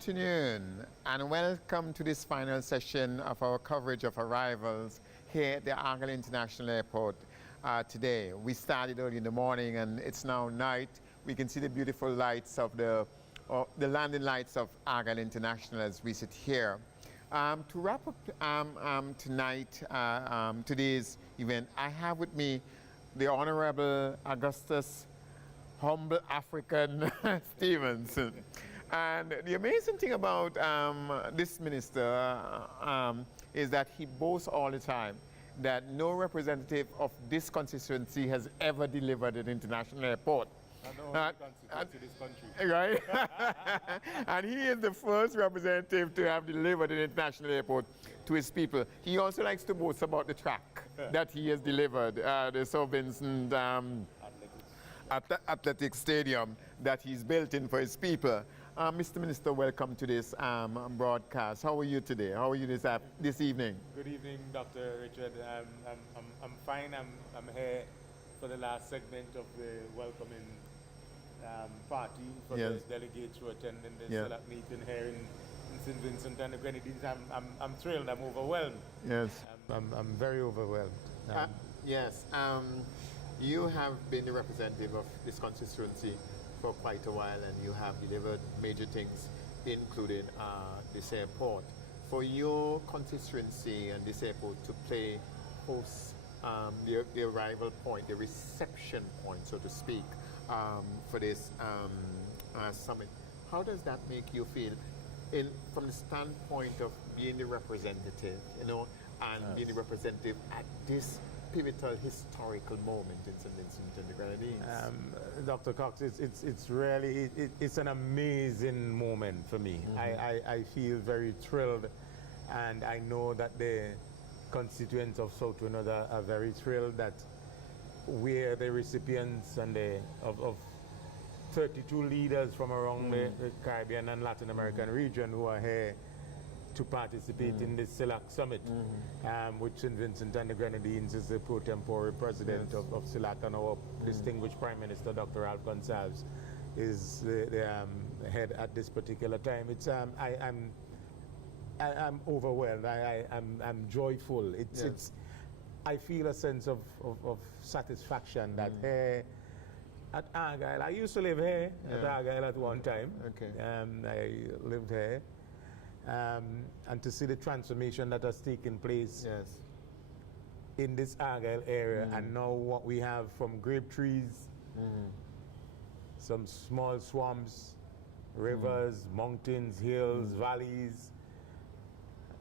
afternoon and welcome to this final session of our coverage of arrivals here at the Argyle International Airport today. We started early in the morning and it's now night. We can see the beautiful lights of the landing lights of Argyle International as we sit here. To wrap up today's event, I have with me the Honorable Augustus Humble African Stevenson. And the amazing thing about this minister is that he boasts all the time that no representative of this constituency has ever delivered an international airport. And the only constituency in this country. Right? And he is the first representative to have delivered an international airport to his people. He also likes to boast about the track that he has delivered, the Sir Vincent Athletic Stadium that he's built in for his people. Mr. Minister, welcome to this broadcast. How are you today? How are you this evening? Good evening, Dr. Richard. I'm fine. I'm here for the last segment of the welcoming party for the delegates who attending the CELAC meeting here in St. Vincent and the Grenadines. I'm thrilled. I'm overwhelmed. Yes. I'm very overwhelmed. Yes. You have been the representative of this constituency for quite a while, and you have delivered major things, including this airport. For your constituency and this airport to play host the arrival point, the reception point, so to speak, for this summit, how does that make you feel from the standpoint of being the representative, and being the representative at this pivotal historical moment in St. Vincent and the Grenadines? Dr. Cox, it's really it's an amazing moment for me. I feel very thrilled, and I know that the constituents of South Wind are very thrilled that we're the recipients and of 32 leaders from around the Caribbean and Latin American region who are here to participate in this CELAC summit, which St. Vincent and the Grenadines is the pro tempore president of CELAC, and our distinguished Prime Minister, Dr. Ralph Gonsalves, is the head at this particular time. It's I'm overwhelmed. I'm joyful. It's I feel a sense of satisfaction that here at Argyle, I used to live here at Argyle at one time. Okay. I lived here. And to see the transformation that has taken place in this Argyle area, and now what we have from grape trees, some small swamps, rivers, mountains, hills, valleys,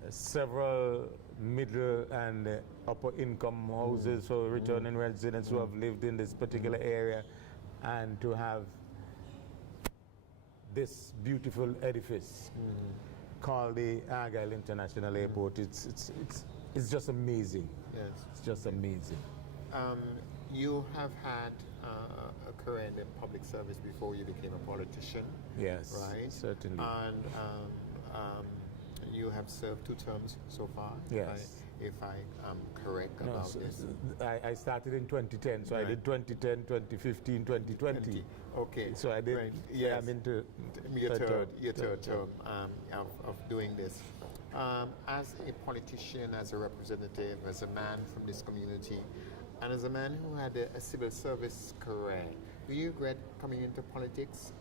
several middle and upper income houses for returning residents who have lived in this particular area, and to have this beautiful edifice called the Argyle International Airport. It's just amazing. Yes. It's just amazing. You have had a career in public service before you became a politician. Yes, right? Certainly. And you have served 2 terms so far. Yes. If I am correct about this. I started in 2010, so I did 2010, 2015, 2020. Okay. So I did. Right. Yes. I'm into your third term of doing this. As a politician, as a representative, as a man from this community, and as a man who had a civil service career, do you regret coming into politics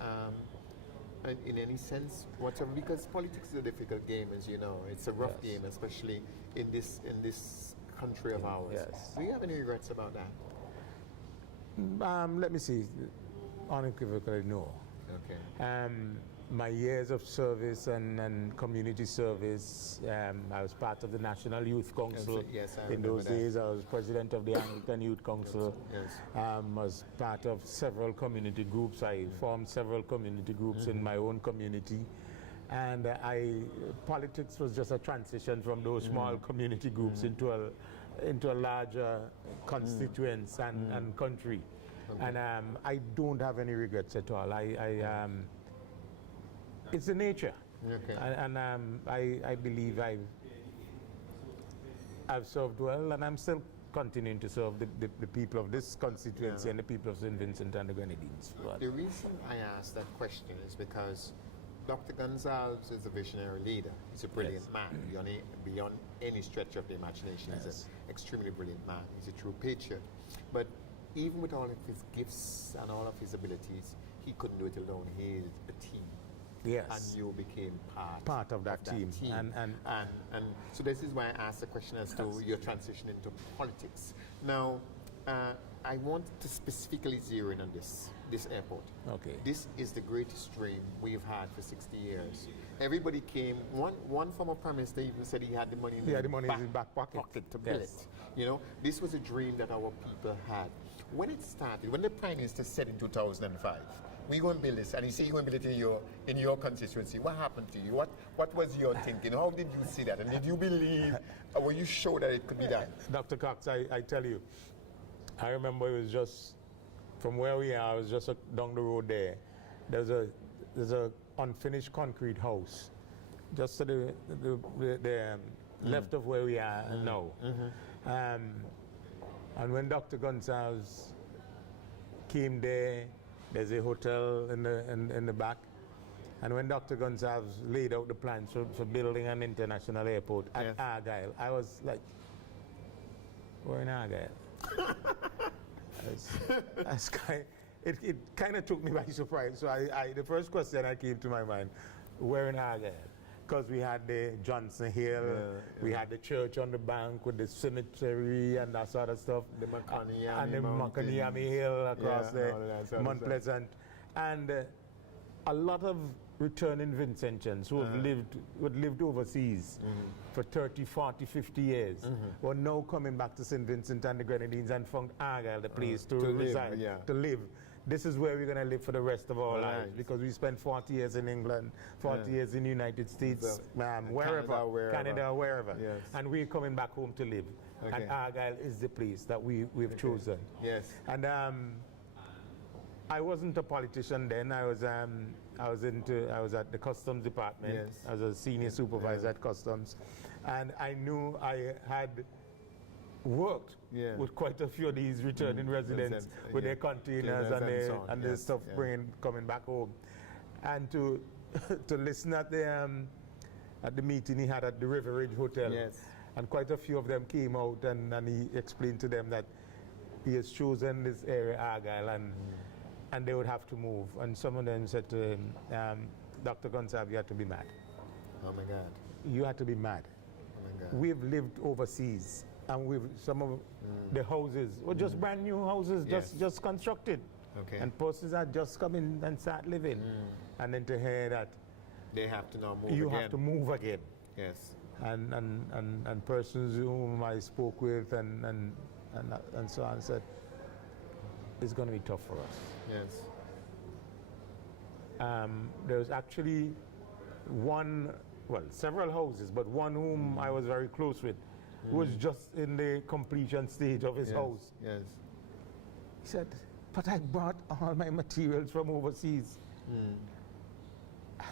in any sense whatsoever? Because politics is a difficult game, as you know. It's a rough game, especially in this country of ours. Yes. Do you have any regrets about that? Let me see. Unequivocally, no. Okay. My years of service and community service, I was part of the National Youth Council. Yes, I in those that. days, I was president of the Anglican Youth Council. Yes. Was part of several community groups. I formed several community groups in my own community. And politics was just a transition from those small community groups into a larger constituents and country. Okay. And I don't have any regrets at all. It's the nature. Okay. And I believe I've served well, and I'm still continuing to serve the people of this constituency and the people of St. Vincent and the Grenadines. The reason I ask that question is because Dr. Gonzalez is a visionary leader. He's a brilliant man beyond any stretch of the imagination. He's an extremely brilliant man. He's a true patriot. But even with all of his gifts and all of his abilities, he couldn't do it alone. He is a team. Yes. And you became part of that team. And so this is why I asked the question as to your transition into politics. Now, I want to specifically zero in on this airport. Okay. This is the greatest dream we've had for 60 years. Everybody came. One former prime minister even said he had the money in his back pocket to build it. You know, this was a dream that our people had. When it started, when the prime minister said in 2005, we're going to build this, and you say you're going to build it in your constituency, what happened to you? What was your thinking? How did you see that? And did you believe, or were you sure that it could be done? Dr. Cox, I tell you, I remember it was just, from where we are, it was just down the road there. There's a unfinished concrete house, just to the left of where we are now. And when Dr. Gonzalez came there, there's a hotel in the back. And when Dr. Gonzalez laid out the plans for building an international airport at Argyle, I was like, we're in Argyle. It kind of took me by surprise. So the first question that came to my mind, where in Argyle? Because we had the Johnson Hill, we had the church on the bank with the cemetery and that sort of stuff. The Makanyami and the Makanyami Hill across there, Mount Pleasant. And a lot of returning Vincentians who have lived overseas for 30, 40, 50 years were now coming back to St. Vincent and the Grenadines and found Argyle the place to reside, to live. This is where we're going to live for the rest of our lives, because we spent 40 years in England, 40 years in the United States, wherever. Canada, wherever. Yes. And we're coming back home to live. Okay. And Argyle is the place that we've chosen. Yes. And I wasn't a politician then. I was at the customs department. Yes. I was a senior supervisor at customs, and I knew I had worked with quite a few of these returning residents with their containers and their stuff coming back home, and to listen at the meeting he had at the River Ridge Hotel. Yes. And quite a few of them came out, and he explained to them that he has chosen this area, Argyle, and they would have to move. And some of them said to him, Dr. Gonzalez, you had to be mad. Oh my God. You had to be mad. Oh my God. We've lived overseas, and some of the houses were just brand new houses, just constructed. Okay. And persons had just come in and start living. And then to hear that they have to now move you again. have to move again. Yes. And persons whom I spoke with and so on said, it's going to be tough for us. Yes. There was actually several houses, but one whom I was very close with was just in the completion stage of his house. Yes. He said, but I brought all my materials from overseas.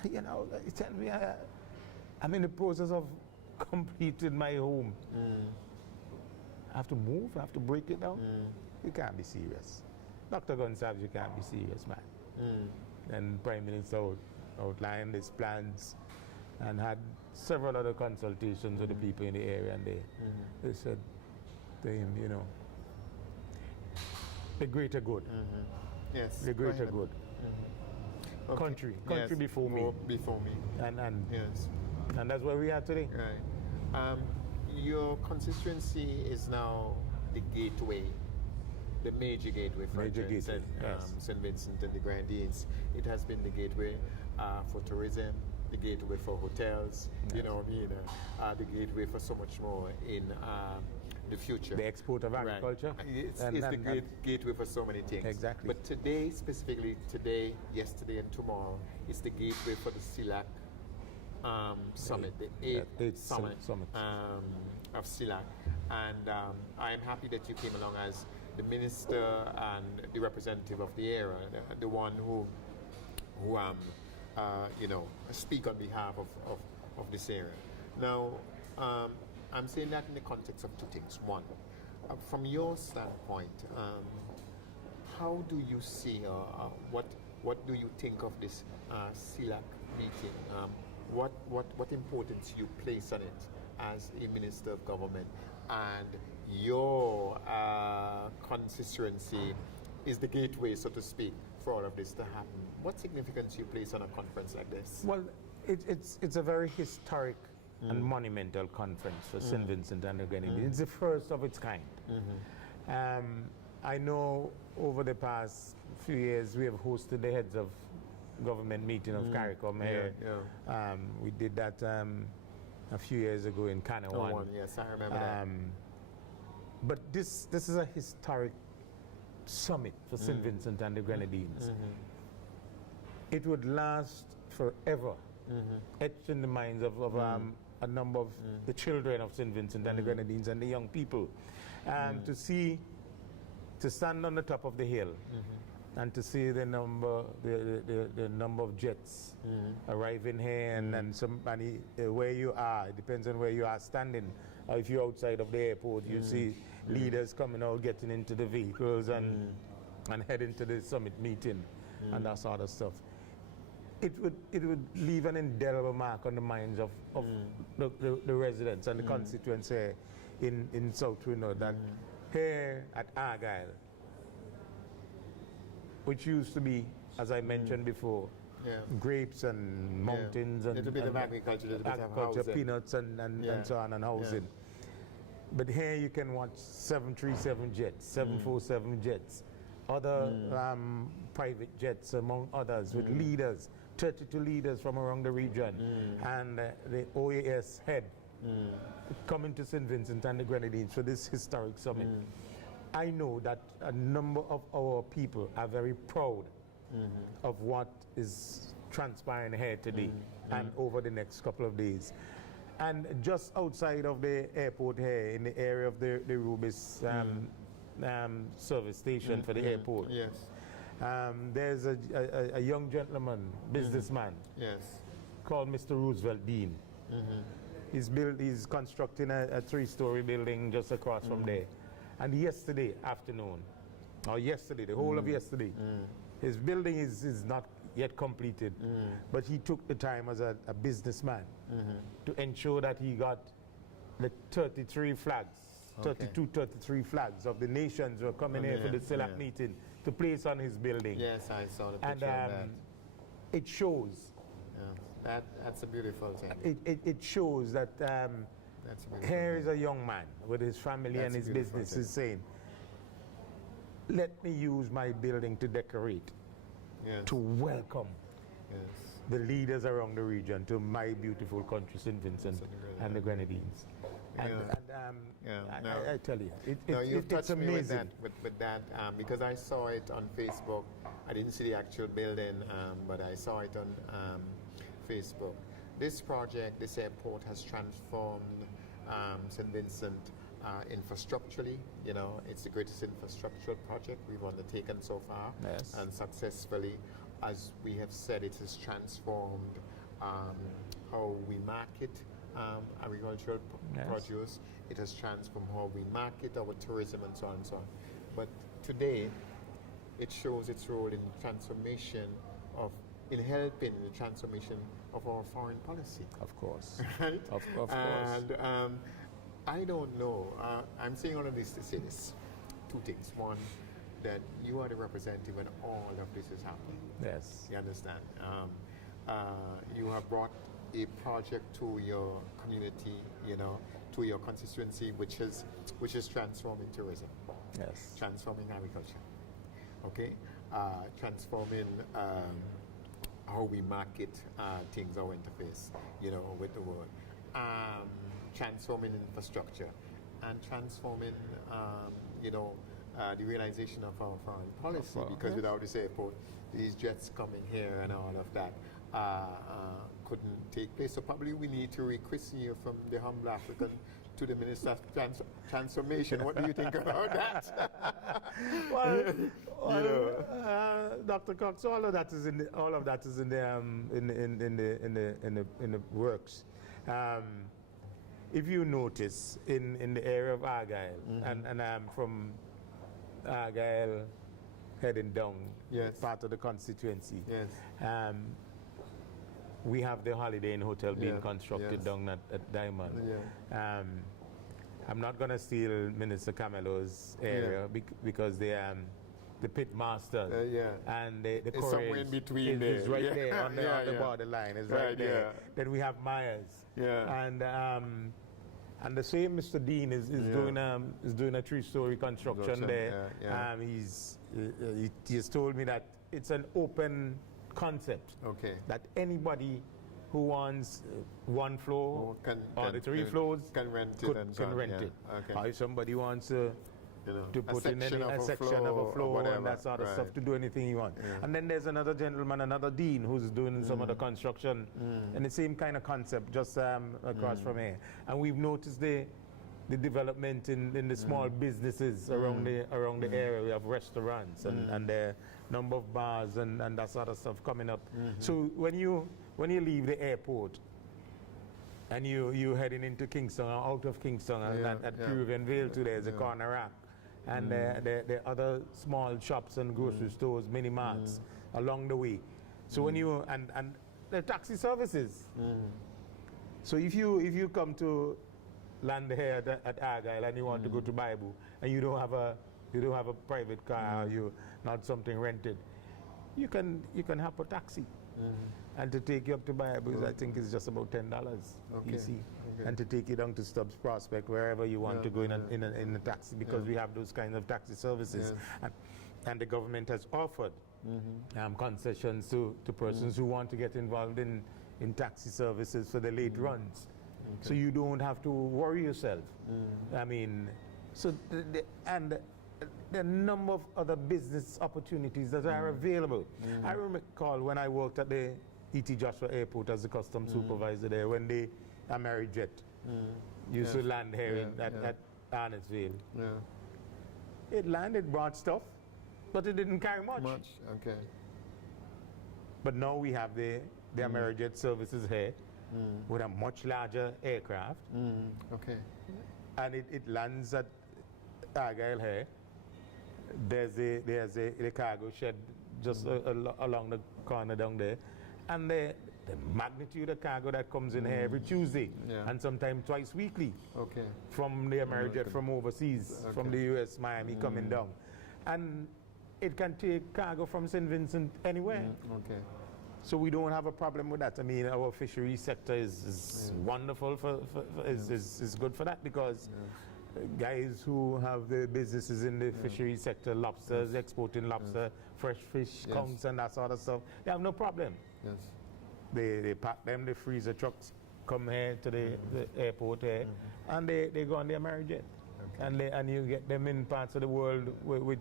You know, he told me, I'm in the process of completing my home. I have to move, I have to break it down. You can't be serious. Dr. Gonzalez, you can't be serious, man. And Prime Minister outlined his plans and had several other consultations with the people in the area, and they said to him, you know, the greater good. Yes. The greater good. Okay. Country Yes. before me. Before me. And Yes. and that's where we are today. Right. Your constituency is now the gateway, the major gateway for St. Vincent and the Grenadines. It has been the gateway for tourism, the gateway for hotels, you know what I mean, the gateway for so much more in the future. The export of agriculture. Right. It's the gateway for so many things. Exactly. But today, specifically today, yesterday and tomorrow, is the gateway for the CELAC summit, the eighth summit of CELAC. And I am happy that you came along as the minister and the representative of the area, the one who you know, speak on behalf of this area. Now, I'm saying that in the context of two things. One, from your standpoint, how do you see, what do you think of this CELAC meeting, what importance you place on it as a Minister of Government, and your constituency is the gateway, so to speak, for all of this to happen. What significance you place on a conference like this? Well, it's a very historic and monumental conference for St. Vincent and the Grenadines. It's the first of its kind. I know over the past few years we have hosted the heads of government meeting of CARICOM here. We did that a few years ago in Canawan. Yes, I remember that. But this is a historic summit for St. Vincent and the Grenadines. It would last forever, etched in the minds of a number of the children of St. Vincent and the Grenadines and the young people. To stand on the top of the hill and to see the number of jets arriving here, and somebody where you are, it depends on where you are standing. If you're outside of the airport, you see leaders coming out, getting into the vehicles and heading to the summit meeting and that sort of stuff. It would leave an indelible mark on the minds of the residents and the constituents here in South Trinidad, that here at Argyle, which used to be, as I mentioned before, grapes and mountains and a bit of agriculture, a bit of housing, peanuts and so on, and housing. But here you can watch 737 jets, 747 jets, other private jets among others, with leaders, 32 leaders from around the region, and the OAS head coming to St. Vincent and the Grenadines for this historic summit. I know that a number of our people are very proud of what is transpiring here today and over the next couple of days. And just outside of the airport here, in the area of the Rubis service station for the airport, there's a young gentleman, businessman, called Mr. Roosevelt Dean. He's constructing a 3-story building just across from there. And yesterday afternoon, or yesterday, the whole of yesterday, his building is not yet completed, but he took the time as a businessman to ensure that he got the 33 flags, 33 flags of the nations who are coming here for the CELAC meeting to place on his building. Yes, I saw the picture and of that. It shows. That's a beautiful thing. It shows that here is a young man with his family and his business is saying, let me use my building to decorate, to welcome the leaders around the region to my beautiful country, St. Vincent and the Grenadines. I tell you, it's amazing. With that, because I saw it on Facebook. I didn't see the actual building, but I saw it on Facebook. This project, this airport has transformed St. Vincent infrastructurally. You know, it's the greatest infrastructural project we've undertaken so far, and successfully. As we have said, it has transformed how we market agricultural produce. It has transformed how we market our tourism and so on and so on. But today, it shows its role in transformation in helping the transformation of our foreign policy. Of course. Right? Of course. And I don't know. I'm saying all of this to say this. 2 things. One, that you are the representative when all of this is happening. Yes. You understand? You have brought a project to your community, you know, to your constituency, which is transforming tourism. Yes. Transforming agriculture. Okay? Transforming how we market things, our interface, you know, with the world. Transforming infrastructure and transforming, you know, the realization of our foreign policy, because without this airport, these jets coming here and all of that couldn't take place. So probably we need to rechristen you from the humble African to the Minister of Transformation. What do you think about that? Dr. Cox, all of that is in the works. If you notice in the area of Argyle, and I'm from Argyle heading down part of the constituency. we have the Holiday Inn Hotel being constructed yes. down at Diamond. Yeah. I'm not going to steal Minister Camelo's area because the pit master and the it's courage somewhere in between is right yeah. there on the, yeah, on the yeah. borderline. It's right there. Yeah. Then we have Myers. Yeah. And the same Mr. Dean is doing a 3-story construction there. Yeah. He has told me that it's an open concept. Okay. That anybody who wants one floor or the 3 floors can rent it. Okay. Or if somebody wants to put in a section of a floor and that sort of stuff, to do anything you want. Yeah. And then there's another gentleman, another dean, who's doing some of the construction and the same kind of concept, just across from here. And we've noticed the development in the small businesses around the area. We have restaurants and the number of bars and that sort of stuff coming up. So when you leave the airport and you're heading into Kingston or out of Kingston at Peruvian Vale today, there's a corner rack. And there are other small shops and grocery stores, mini marts along the way. So when you and the taxi services. So if you come to land here at Argyle and you want to go to Bible and you don't have a private car or you not something rented, you can have a taxi. And to take you up to Bible, I think it's just about $10. You see, and to take you down to Stubbs Prospect, wherever you want to go in a taxi, because we have those kinds of taxi services, and the government has offered concessions to persons who want to get involved in taxi services for the late runs, so you don't have to worry yourself. I mean, so the number of other business opportunities that are available. I recall when I worked at the E.T. Joshua Airport as the customs supervisor there, when the Amerijet used to land here at Argyle. It landed, brought stuff, but it didn't carry much. Okay. But now we have the Amerijet services here with a much larger aircraft. Okay. And it lands at Argyle here. There's a cargo shed just along the corner down there, and the magnitude of cargo that comes in here every Tuesday and sometimes twice weekly from the Amerijet from overseas, from the US, Miami, coming down, and it can take cargo from St. Vincent anywhere. So we don't have a problem with that. I mean, our fishery sector is wonderful is good for that, because guys who have the businesses in the fishery sector, lobsters, exporting lobster, fresh fish, counts and that sort of stuff, they have no problem. They pack them, the freezer trucks come here to the airport here, and they go on the Amerijet. And you get them in parts of the world which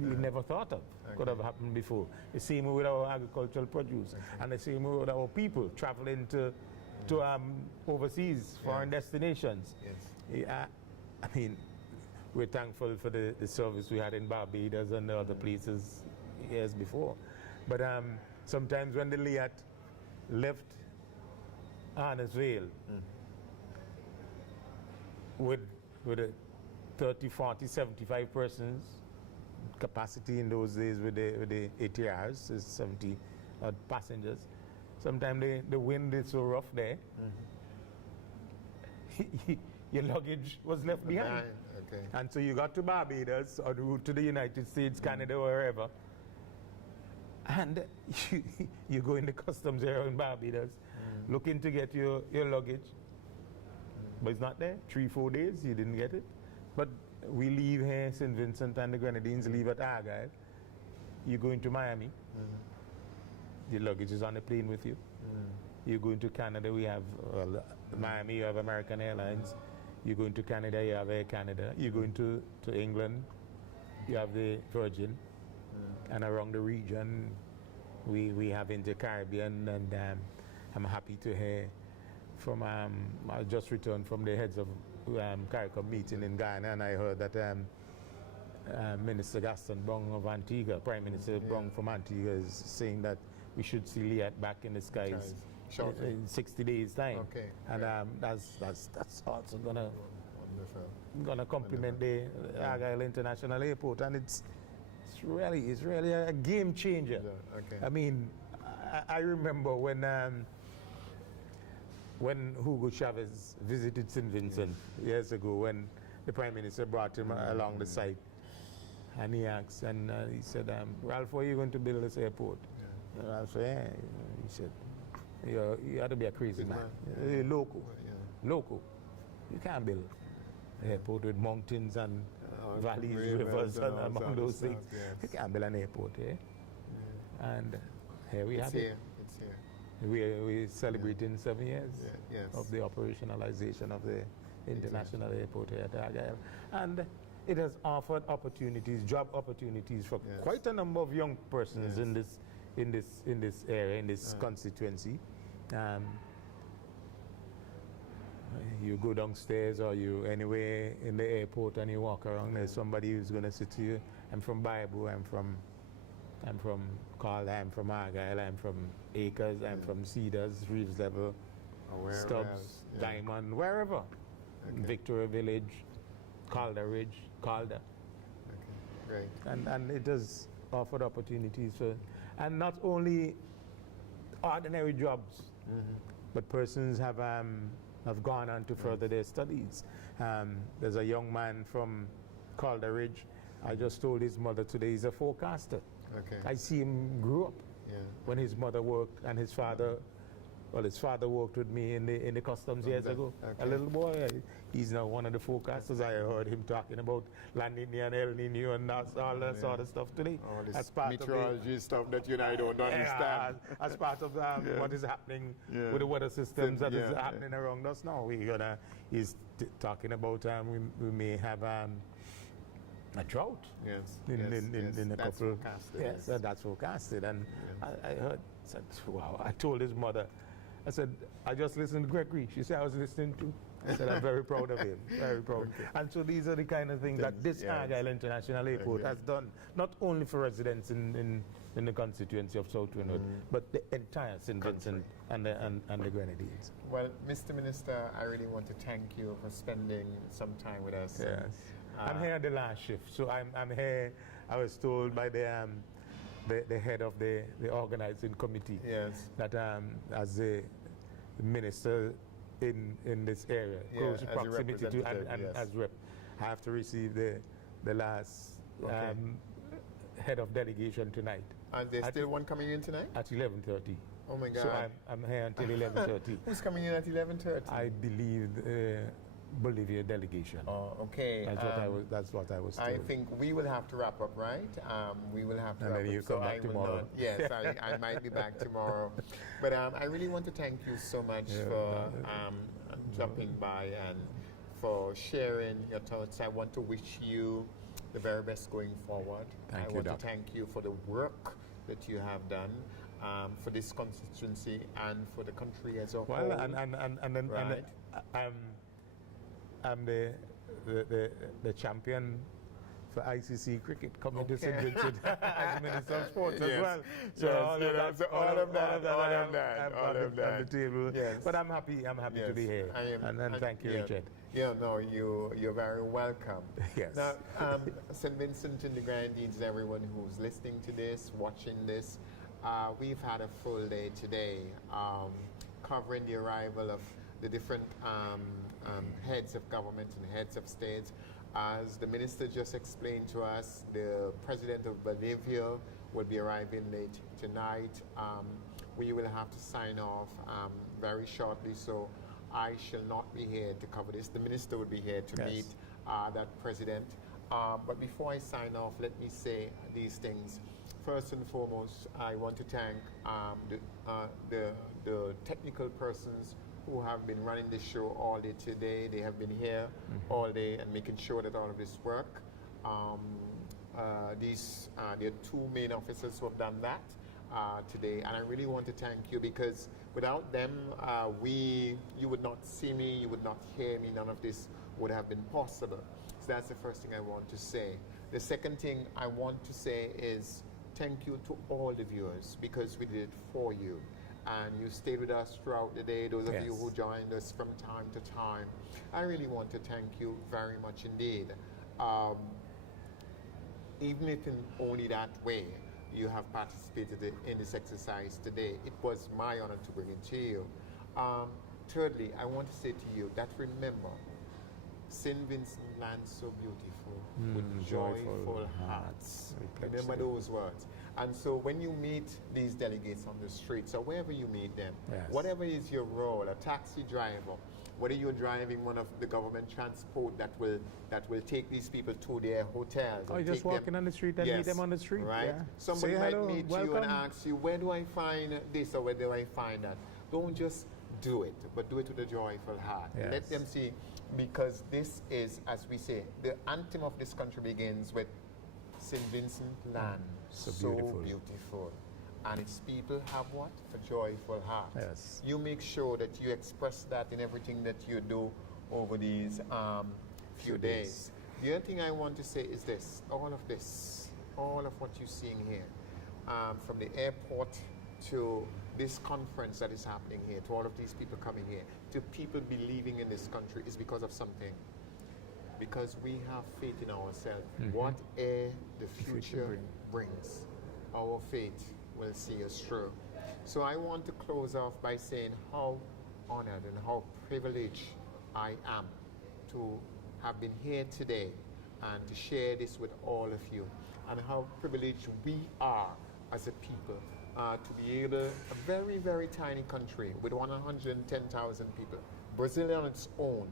you never thought of could have happened before. The same with our agricultural produce, and the same with our people traveling to overseas, foreign destinations. I mean, we're thankful for the service we had in Barbados and the other places years before. But sometimes when the Liat left Argyle with a 30, 40, 75 persons capacity in those days with the ATRs, is 70 passengers, sometimes the wind is so rough there, your luggage was left behind. And so you got to Barbados or the route to the United States, Canada, or wherever, and you go in the customs area in Barbados looking to get your luggage, but it's not there. 3-4 days you didn't get it. But we leave here, St. Vincent and the Grenadines leave at Argyle. You go into Miami, the luggage is on the plane with you. You go into Canada, we have Miami, you have American Airlines. You go into Canada, you have Air Canada. You go into England, you have the Virgin. And around the region, we have into Caribbean, and I'm happy to hear from, I just returned from the heads of CARICOM meeting in Ghana, and I heard that Minister Gaston Bong of Antigua, Prime Minister Bong from Antigua, is saying that we should see Liat back in the skies in 60 days' time. And that's also gonna complement the Argyle International Airport, and it's really a game changer. I mean, I remember when Hugo Chavez visited St. Vincent years ago, when the Prime Minister brought him along the site, and he asked, and he said, Ralph, where are you going to build this airport? Yeah. And Ralph said, he said, you ought to be a crazy man. You're local. Local. You can't build an airport with mountains and valleys, rivers, and among those things. Yes. You can't build an airport here. And here we have it. It's here. We're celebrating 7 years of the operationalization of the international airport here at Argyle. And it has offered opportunities, job opportunities for quite a number of young persons in this area, in this constituency. You go downstairs or you anywhere in the airport and you walk around, there's somebody who's going to say to you, I'm from Bible, I'm from Carl, I'm from Argyle, I'm from Acres, I'm from Cedars, Reeves Level, Stubbs, Diamond, wherever. Victoria Village, Calder Ridge, Calder. Great. And it has offered opportunities for, and not only ordinary jobs, but persons have gone on to further their studies. There's a young man from Calder Ridge. I just told his mother today he's a forecaster. I see him grew up when his mother worked and his father, well, his father worked with me in the customs years ago. A little boy, he's now one of the forecasters. I heard him talking about La Nina and El Nino and all that sort of stuff today. All this as part meteorology of stuff that you and I don't understand. As part of what is happening with the weather systems that is happening around us now. He's talking about we may have a drought in a that's couple. Forecasted, That's forecasted. And I heard, said, wow. I told his mother, I said, I just listened to Gregory. She said, I was listening to. I said, I'm very proud of him, very proud. And so these are the kind of things that this Argyle International Airport has done, not only for residents in the constituency of South Windward, but the entire St. Vincent and the Grenadines. Well, Mr. Minister, I really want to thank you for spending some time with us. Yes. I'm here at the last shift, so I'm here. I was told by the head of the organizing committee that as the minister in this area, close proximity to and as rep, I have to receive the last head of delegation tonight. And there's still one coming in tonight? At 11:30. Oh my God. So I'm here until 11:30. Who's coming in at 11:30? I believe Bolivia delegation. Oh, okay. That's what I was told. I think we will have to wrap up, right? We will have to and wrap then you up. come back tomorrow. Yes, I might be back tomorrow. But I really want to thank you so much for dropping by and for sharing your thoughts. I want to wish you the very best going forward. Thank I you, want Doc. to thank you for the work that you have done. For this constituency and for the country as a whole. Well, and I'm the champion for ICC cricket coming to St. Vincent as Minister of Sports as well. So all of that on the table. Yes. But I'm happy to be here. And thank you, Richard. Yeah, no, you're very welcome. Yes. Now, St. Vincent and the Grenadines, everyone who's listening to this, watching this, we've had a full day today covering the arrival of the different heads of government and heads of states. As the minister just explained to us, the president of Bolivia will be arriving late tonight. We will have to sign off very shortly, so I shall not be here to cover this. The minister will be here to meet that president. But before I sign off, let me say these things. First and foremost, I want to thank the technical persons who have been running the show all day today. They have been here all day and making sure that all of this work. There are two main officers who have done that today, and I really want to thank you, because without them, you would not see me, you would not hear me, none of this would have been possible. So that's the first thing I want to say. The second thing I want to say is thank you to all the viewers, because we did it for you. And you stayed with us throughout the day, those of you who joined us from time to time. I really want to thank you very much indeed. Even if in only that way, you have participated in this exercise today. It was my honor to bring it to you. Thirdly, I want to say to you that remember, St. Vincent land so beautiful with joyful hearts. Remember those words. And so when you meet these delegates on the streets or wherever you meet them, whatever is your role, a taxi driver, whether you're driving one of the government transport that will take these people to their hotels. Or just walking on the street and meet them on the street. Right? Yeah. Somebody Say might hello, meet welcome. you and ask you, where do I find this or where do I find that? Don't just do it, but do it with a joyful heart. Yes. Let them see, because this is, as we say, the anthem of this country begins with St. Vincent land, So so beautiful. beautiful. And its people have what? A joyful heart. Yes. You make sure that you express that in everything that you do over these few days. The other thing I want to say is this, all of what you're seeing here, from the airport to this conference that is happening here, to all of these people coming here, to people believing in this country, is because of something. Because we have faith in ourselves. Whatever the future brings, our faith will see us through. So I want to close off by saying how honored and how privileged I am to have been here today and to share this with all of you, and how privileged we are as a people to be able, a very, very tiny country with 110,000 people. Brazil on its own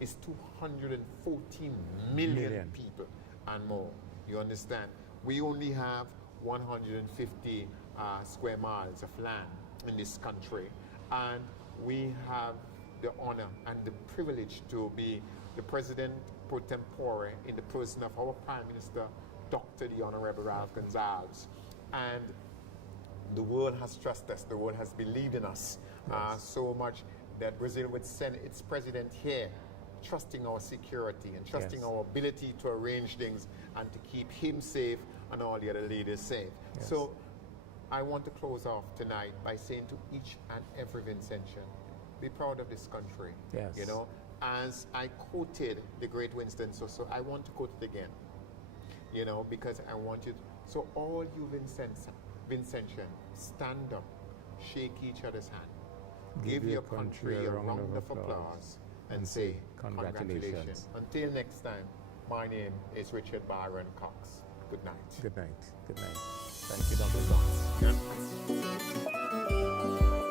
is 214 million people and more. You understand? We only have 150 square miles of land in this country, and we have the honor and the privilege to be the president pro tempore in the person of our Prime Minister, Dr. the Honorable Ralph Gonsalves. And the world has trusted us, the world has believed in us so much that Brazil would send its president here, trusting our security and trusting our ability to arrange things and to keep him safe and all the other leaders safe. So I want to close off tonight by saying to each and every Vincentian, be proud of this country. You know, as I quoted the great Winston Churchill, I want to quote it again, you know, because I want you, so all you Vincentian, stand up, shake each other's hand, give your country a round of applause, and say congratulations. Until next time, my name is Richard Byron Cox. Good night. Good night. Good night. Thank you, Dr. Cox.